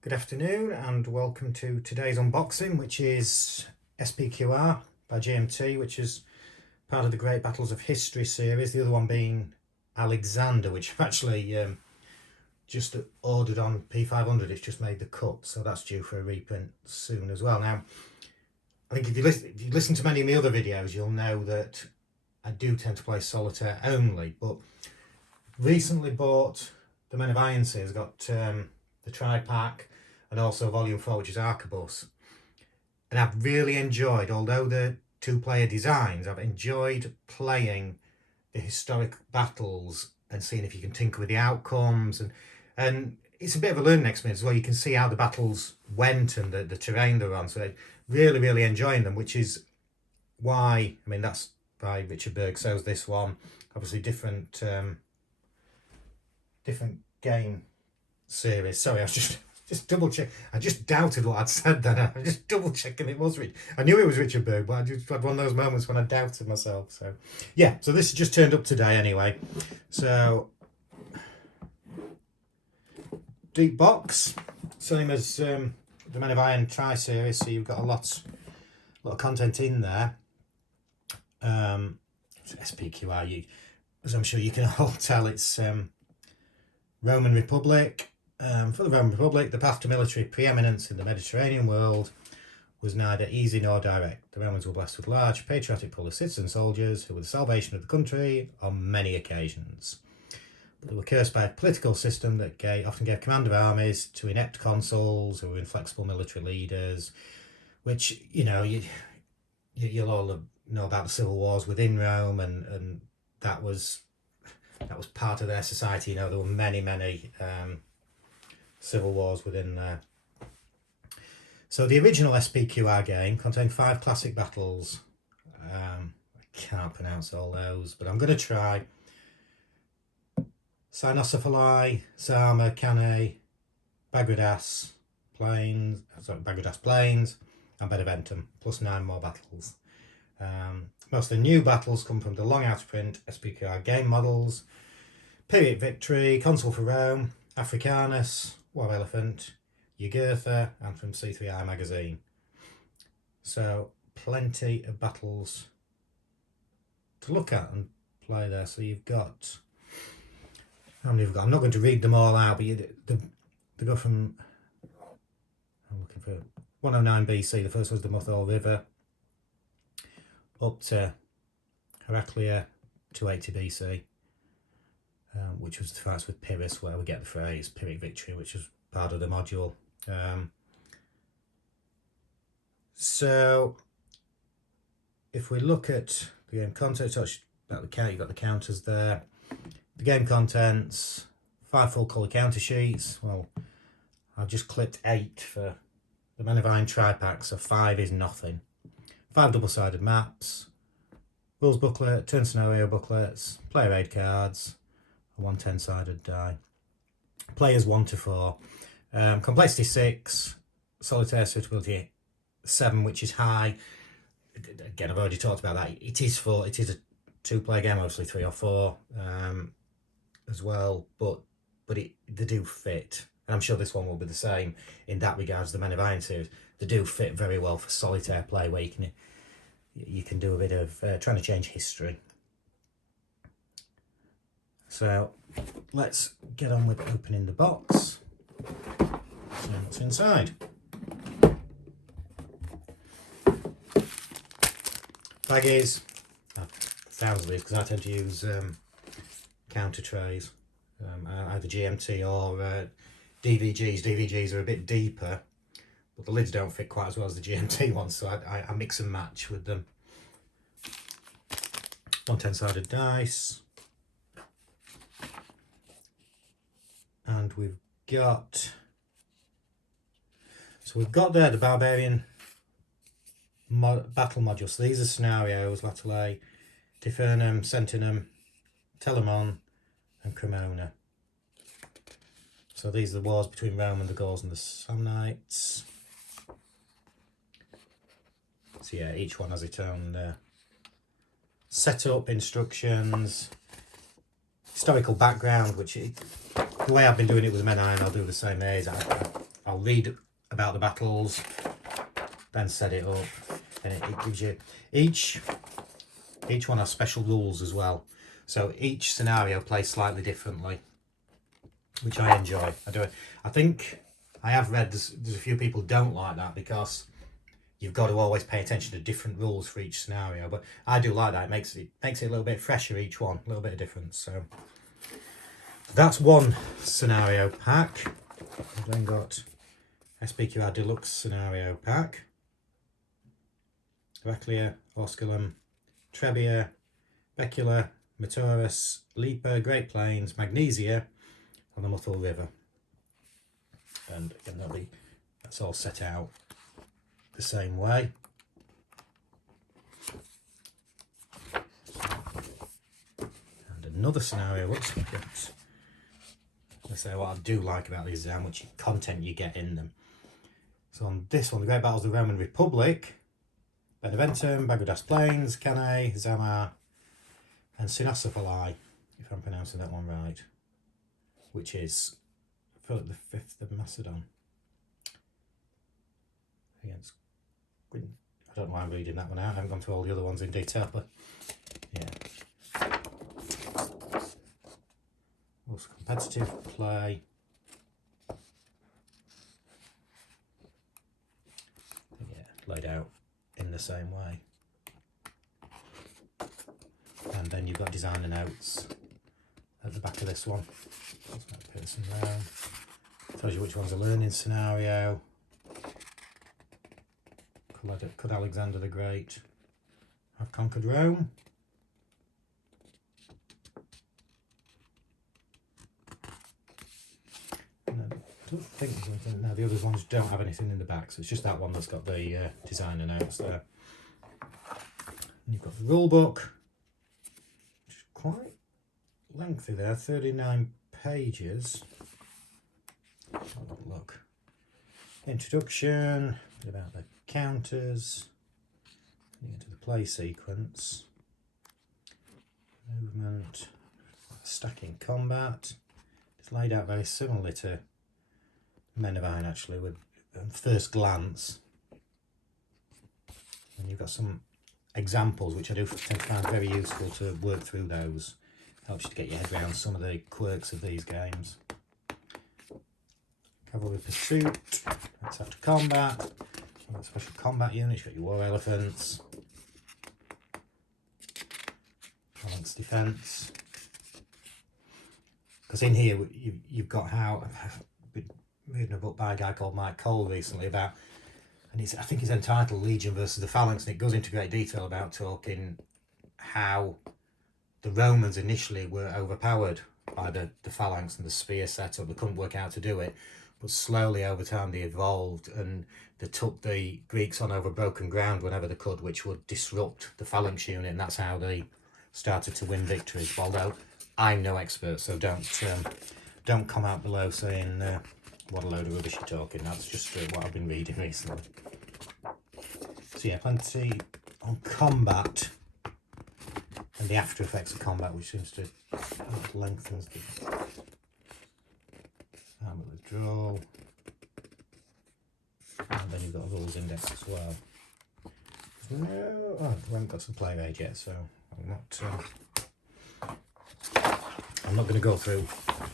Good afternoon and welcome to today's unboxing, which is Spqr by GMT, which is part of the Great Battles of History series. The other one being Alexander, which I've actually just ordered on P500. It's just made the cut, so that's due for a reprint soon as well. Now, I think if you listen to many of the other videos, you'll know that I do tend to play solitaire only, but recently bought the Men of Iron series. Got the tri-pack and also volume 4, which is Arquebus, and I've really enjoyed, although the two-player designs, I've enjoyed playing the historic battles and seeing if you can tinker with the outcomes, and it's a bit of a learning experience as well. You can see how the battles went and the terrain they're on, so really enjoying them, which is why, I mean, that's by Richard Berg. So's this one, obviously different game series. Sorry, I was just double check. I just doubted what I'd said then. I was just double checking it was Rich. I knew it was Richard Berg, but I just had one of those moments when I doubted myself. So yeah, so this just turned up today anyway. So deep box, same as the Men of Iron Tri series. So you've got a lot of content in there. Spqr, as I'm sure you can all tell, it's Roman Republic. For the Roman Republic, the path to military preeminence in the Mediterranean world was neither easy nor direct. The Romans were blessed with large, patriotic pool of citizen soldiers who were the salvation of the country on many occasions. But they were cursed by a political system that often gave command of armies to inept consuls who were inflexible military leaders, which, you'll all know about the civil wars within Rome, and that was part of their society. There were many civil wars within there. So the original Spqr game contained 5 classic battles. I can't pronounce all those, but I'm going to try. Cynocephali, Zama, Cannae, Bagradas Plains, and Beneventum, plus 9 more battles. Most of the new battles come from the long out of print Spqr game models: Pyrrhic Victory, Consul for Rome, Africanus, War of Elephant, Jugurtha, and from C3I magazine. So plenty of battles to look at and play there. So you've got, how many have got? I'm not going to read them all out, but they go from, I'm looking for 109 BC. The first was the Muthor River, up to Heraclea 280 BC. Which was the fights with Pyrrhus, where we get the phrase Pyrrhic Victory, which was part of the module. So if we look at the game content, touch about the count, you've got the counters there. The game contents: 5 full colour counter sheets. Well, I've just clipped 8 for the Men of Iron tri-pack, so 5 is nothing. 5 double-sided maps, rules booklet, turn scenario booklets, player aid cards, 1 10-sided die. Players 1 to 4. Complexity 6. Solitaire suitability 7, which is high. Again, I've already talked about that. It is a 2-player game, obviously 3 or 4 as well, but they do fit. And I'm sure this one will be the same in that regards. The Men of Iron series, they do fit very well for solitaire play, where you can do a bit of trying to change history. So let's get on with opening the box. See what's inside. Baggies. Thousands of these, because I tend to use counter trays, either GMT or DVGs. DVGs are a bit deeper, but the lids don't fit quite as well as the GMT ones, so I mix and match with them. 1 10-sided dice. And we've got there the Barbarian battle module. So these are scenarios: Latale, Tifernum, Sentinum, Telamon, and Cremona. So these are the wars between Rome and the Gauls and the Samnites. So yeah, each one has its own setup, instructions, historical background, the way I've been doing it with Men Iron, I'll do the same as I'll read about the battles, then set it up, and it gives you each one has special rules as well. So each scenario plays slightly differently, which I enjoy. I think I have read there's a few people don't like that because you've got to always pay attention to different rules for each scenario. But I do like that. It makes it a little bit fresher each one, a little bit of difference. So that's one scenario pack. I've then got Spqr Deluxe scenario pack. Heraclea, Osculum, Trebia, Becula, Mataurus, Lipa, Great Plains, Magnesia, and the Muthul River. And again, that's all set out the same way. And another scenario, let's say what I do like about these, how much content you get in them. So on this one, the Great Battles of the Roman Republic, Beneventum, Bagudas Plains, Cannae, Zamar, and Cynocephali, if I'm pronouncing that one right, which is Philip V of Macedon against Gwyn. I don't know why I'm reading that one out. I haven't gone through all the other ones in detail, but yeah. Also competitive play. Yeah, laid out in the same way. And then you've got designer notes at the back of this one. That's that person there. Tells you which one's a learning scenario. Could Alexander the Great have conquered Rome? And I don't think there's anything. No, the other ones don't have anything in the back, so it's just that one that's got the designer notes there. And you've got the rule book, which is quite lengthy there, 39 pages. Let's have a look. Introduction, a bit about the counters, into the play sequence, movement, stacking combat. It's laid out very similarly to Men of Iron, actually, with first glance. And you've got some examples which I do tend to find very useful to work through those. Helps you to get your head around some of the quirks of these games. Cavalry Pursuit, that's after combat. You've got special combat units, you've got your war elephants. Phalanx defense. Because in here you've got how, I've been reading a book by a guy called Mike Cole recently about, and I think it's entitled Legion versus the Phalanx, and it goes into great detail about talking how the Romans initially were overpowered by the Phalanx and the spear setup. They couldn't work out to do it, but slowly over time they evolved and they took the Greeks on over broken ground whenever they could, which would disrupt the Phalanx unit, and that's how they started to win victories. Although I'm no expert, so don't come out below saying what a load of rubbish you're talking. That's just what I've been reading recently. So yeah, plenty on combat and the after effects of combat, which seems to lengthen the arm of the draw. And then you've got a rules index as well. No, we haven't got some play age yet, so I'm not going to go through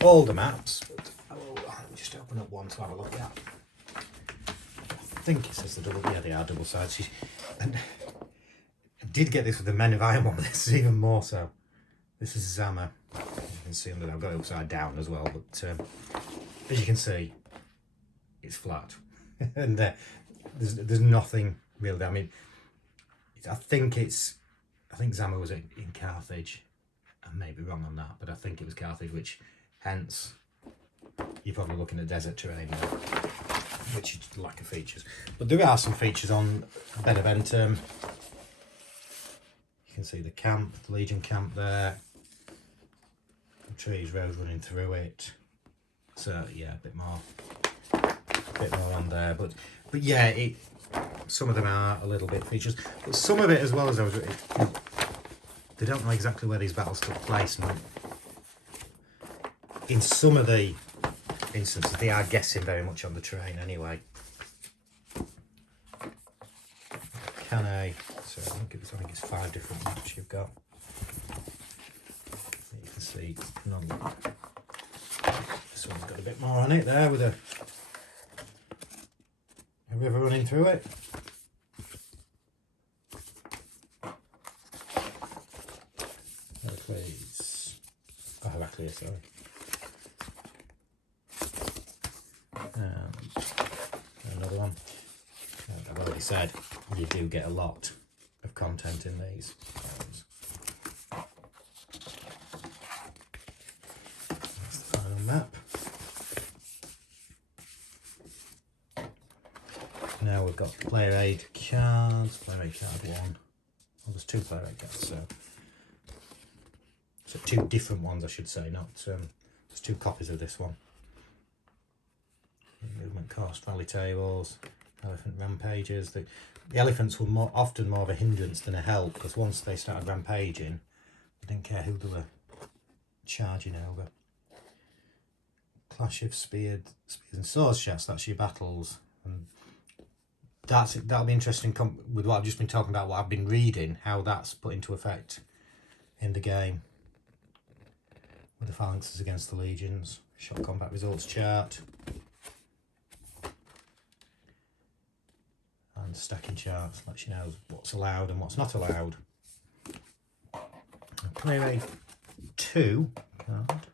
all the maps, but I will just open up one to have a look at. I think it says the double, yeah, they are double sides. And I did get this with the Men of Iron one, but this is even more so. This is Zama. You can see under there, I've got it upside down as well, but as you can see, it's flat. And there's nothing real there. I mean, I think Zama was in Carthage. I may be wrong on that, but I think it was Carthage, which hence you're probably looking at desert terrain there, which is lack of features. But there are some features on Beneventum. You can see the camp, the Legion camp there. The trees, road running through it. So yeah, a bit more on there. But yeah, some of them are a little bit features, but some of it as well as they don't know exactly where these battles took place, and in some of the instances they are guessing very much on the terrain anyway. So I think it's 5 different maps you've got. You can see this one's got a bit more on it there with a river running through it. Heracles. Oh, Heracles, sorry. Another one. I've already said you do get a lot of content in these. That's the final map. Now we've got player aid cards, player aid card 1. Well, there's 2 player aid cards, so 2 different ones I should say, not there's 2 copies of this one. Movement cost, rally tables, elephant rampages. The elephants were often more of a hindrance than a help, because once they started rampaging, they didn't care who they were charging over. Clash of spears and swords shafts, that's your battles. And that'll be interesting with what I've just been talking about, what I've been reading, how that's put into effect in the game. With the phalanxes against the legions, shot combat results chart. And stacking charts lets you know what's allowed and what's not allowed. Player aid 2 card.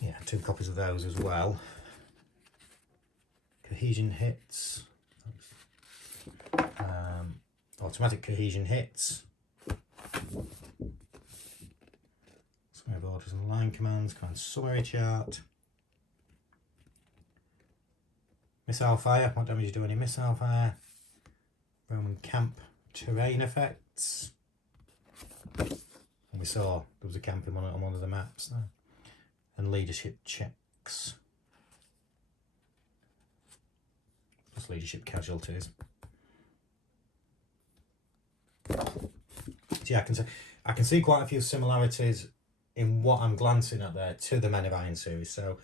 Yeah, 2 copies of those as well. Cohesion hits. Automatic cohesion hits. Summary of orders and line commands. Command summary chart. Missile fire, what damage do any missile fire? Roman camp terrain effects. And we saw there was a camp on one of the maps there. And leadership checks. Plus leadership casualties. So yeah, I can see quite a few similarities in what I'm glancing at there to the Men of Iron series. So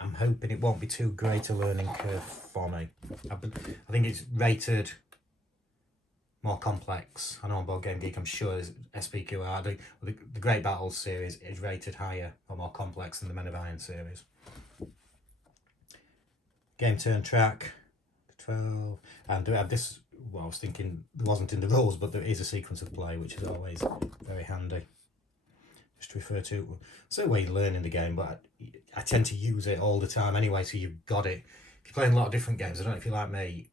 I'm hoping it won't be too great a learning curve for me. I think it's rated more complex. I know on Board Game Geek, I'm sure Spqr, the Great Battles series is rated higher or more complex than the Men of Iron series. Game turn track, 12. And this, well, I was thinking there wasn't in the rules, but there is a sequence of play, which is always very handy. Just to refer to, it's a way you learn in the game, but I tend to use it all the time anyway, so you've got it. If you're playing a lot of different games, I don't know if you're like me,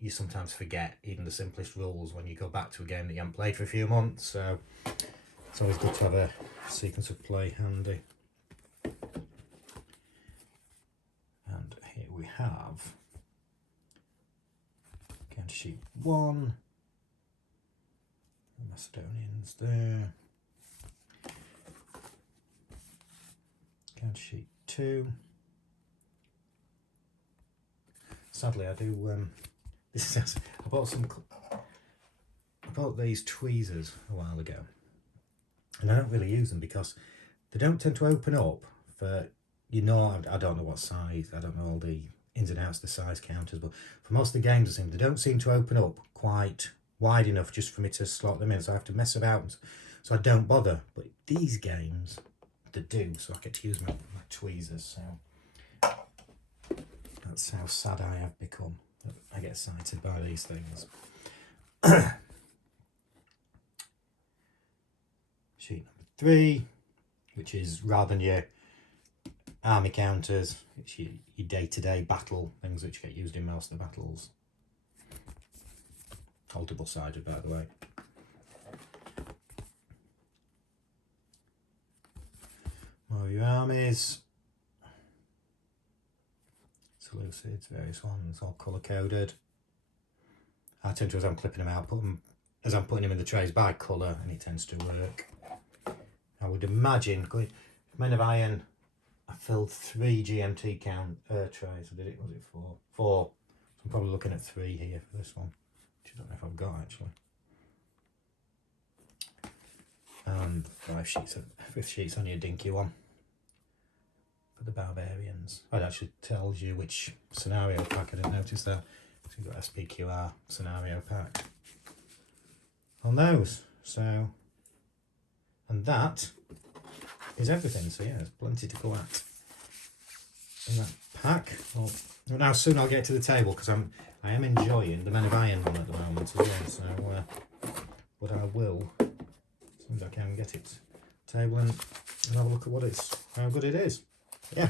you sometimes forget even the simplest rules when you go back to a game that you haven't played for a few months, so it's always good to have a sequence of play handy. And here we have counter sheet 1, the Macedonians there. Counter sheet 2. Sadly, I do. I bought these tweezers a while ago, and I don't really use them because they don't tend to open up for, I don't know what size. I don't know all the ins and outs of the size counters, but for most of the games, they don't seem to open up quite wide enough just for me to slot them in. So I have to mess about, so I don't bother. But these games, they do, so I get to use my tweezers. So that's how sad I have become. I get excited by these things. Sheet number 3, which is rather than your army counters, it's your day-to-day battle things which get used in most of the battles. All double-sided, by the way. More of your armies. Seleucids, various ones, all colour-coded. I tend to, as I'm clipping them out, as I'm putting them in the trays by colour, and it tends to work. I would imagine, Men of Iron, I filled 3 GMT count trays. I did it, was it 4? 4. So I'm probably looking at 3 here for this one, which I don't know if I've got actually. And 5 sheets, 5th sheet's only a dinky one. for the barbarians. It actually tells you which scenario pack. I didn't notice that. So you've got Spqr scenario pack on those. So, and that is everything. So yeah, there's plenty to go at in that pack. Well, now soon I'll get to the table because I am enjoying the Men of Iron one at the moment as well. So, but I will, as soon as I can, get it table and have a look at how good it is. Yeah.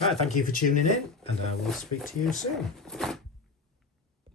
Right, thank you for tuning in, and I will speak to you soon.